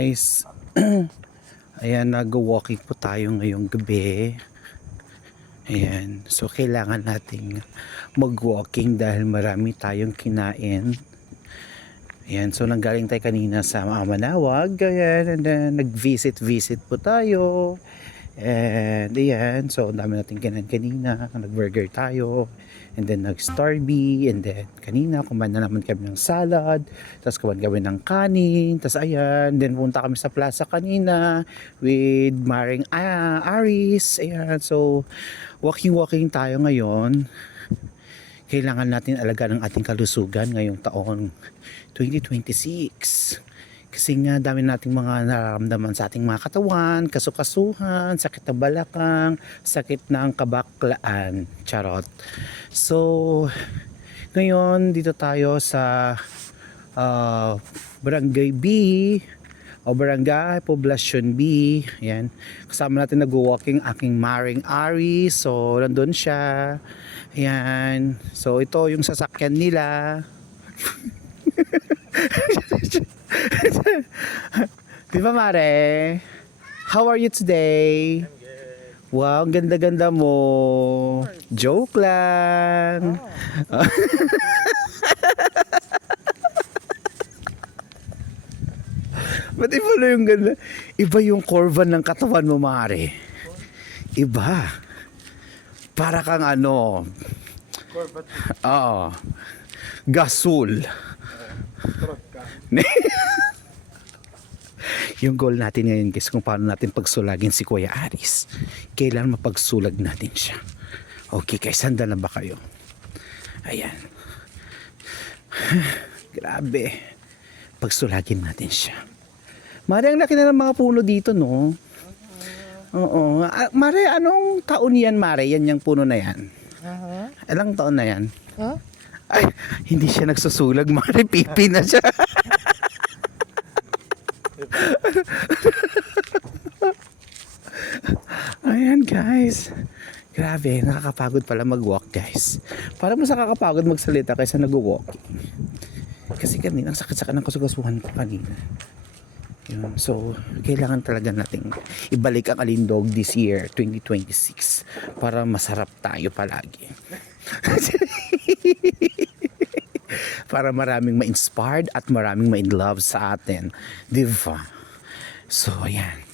Guys, ayan, nag-walking po tayo ngayong gabi. Ayan, so kailangan nating mag-walking dahil marami tayong kinain. Ayan, so nanggaling tayo kanina sa Manawag. Ayan, and then nag-visit po tayo. And ayan, so ang dami natin kinain kanina. Nag-burger tayo. And then nag-Starby. And then kanina kumain na naman kami ng salad. Tapos kumain kami ng kanin. Tapos ayan, then punta kami sa plaza kanina with Maring Aris. Ayan, so walking tayo ngayon. Kailangan natin alagaan ang ating kalusugan ngayong taon 2026. Kasi nga dami nating mga nararamdaman sa ating mga katawan, kasukasuhan, sakit ng balakang, sakit ng kabaklaan, charot. So, ngayon dito tayo sa Barangay B o Barangay Poblacion B. Ayan. Kasama natin nag-walking aking Maring Ari. So, nandun siya. Ayan. So, ito yung sasakyan nila. Di ba, Mare? How are you today? I'm good. Wow, ang ganda-ganda mo. Joke lang. Ba't iba na yung ganda? Iba yung curve ng katawan mo, Mare. Iba. Para kang ano. Corvette. Oo. Gasol. Trot ka. Yung goal natin ngayon guys, kung paano natin pagsulagin si Kuya Aris. Kailan mapagsulag natin siya. Okay guys, handa na ba kayo? Ayan. Grabe. Pagsulagin natin siya. Mare, ang laki na ng mga puno dito, no? Oo. Mare, anong taon yan, Mare? Yan yung puno na yan. Ilang taon na yan? Huh? Ay, hindi siya nagsusulag, Mare. Pipi na siya. Ayan guys, grabe, nakakapagod pala mag-walk guys. Para mas nakakapagod magsalita kaysa nag-walk. Kasi kanina, ang sakit-sakit ng kasugasuhan ko kanina. Yun. So, kailangan talaga nating ibalik ang Alindog this year, 2026, para masarap tayo palagi. Para maraming ma-inspired at maraming ma-inlove sa atin. Diba? So, ayan.